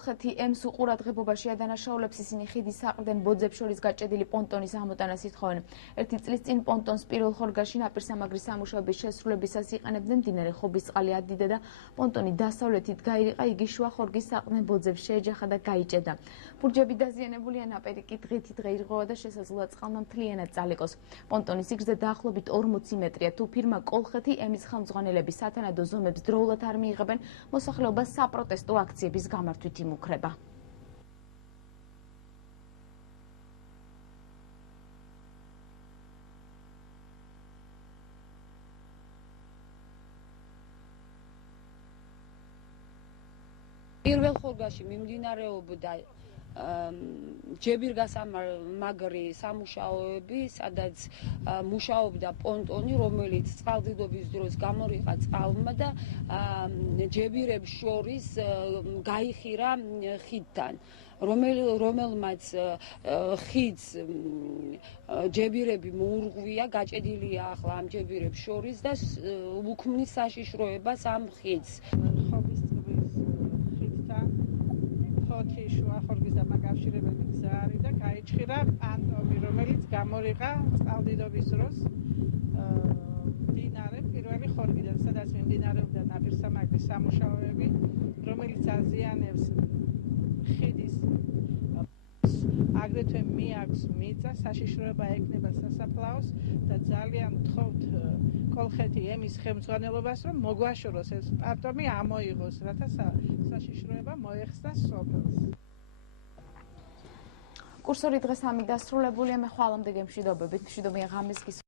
ხეთი ემს უყურადღებობაში ადანაშაულებს ისინი ხიდის საყრდენ ბოძებს შორის გაჭედილი პონტონის ამოტანას ითხოვენ. ერთი წლის წინ პონტონს პირველ ხორგაში ნაპირსამაგრის სამუშაოების შესრულებისას იყენებდნენ მდინარე ხობისწყალი ადიდა და პონტონი დასავლეთით გაირიყა, იგი შუა ხორგის საყრდენ ბოძებს შეეჯახა და გაიჭედა. ბურჯები დაზიანებულია, ნაპირი კი დღითი დღე ირღვევა და შესაძლოა წყალმა მთლიანად წალიყოს. პონტონის სიგრძე დაახლოებით 40 მეტრია. თუ ფირმა კოლხეთი ემის ხელმძღვანელები სათანადო ზომებს დროულად არ მიიღებენ, მოსახლეობა საპროტესტო აქციების გამართვით იმუქრება. პირველ ხორგაში მიმდინარეობდა ჯებირგასამაგრი სამუშაოები, სადაც მუშაობდა პონტონი, რომელიც წყალდიდობის დროს გამორიყა წყალმა და ჯებირებს შორის გაიხირა ხიდთან, რომელმაც ხიდს ჯებირები მოურღვია, გაჭედილია ახლა ამ ჯებირებს შორის და უქმნის საშიშროებას ამ ხიდს. შუა ხორგის დამაკავშირებელი გზა არის და გაიჭირა პანტომი, რომელიც გამორიყა წყალდიდობის დროს მდინარე პირველი ხორგიდან, სადაც მიმდინარეობდა ნაპირსამაგრის სამუშაოები, რომელიც აზიანებს ხიდის. აგრეთვე მიაქვს მიწა, საშიშროება ექნება სასაფლაოს და ძალიან ვთხოვთ კოლხეთი ემის ხელმძღვანელობას, რომ მოგვაშოროს ეს პანტომი ამოიღოს, რათა საშიშროება მოეხსნა სოფელს. კურსორი დღეს ამით დასრულებულია, მე ხვალამდე გემშვიდობებით. მშვიდობიან ღამეს,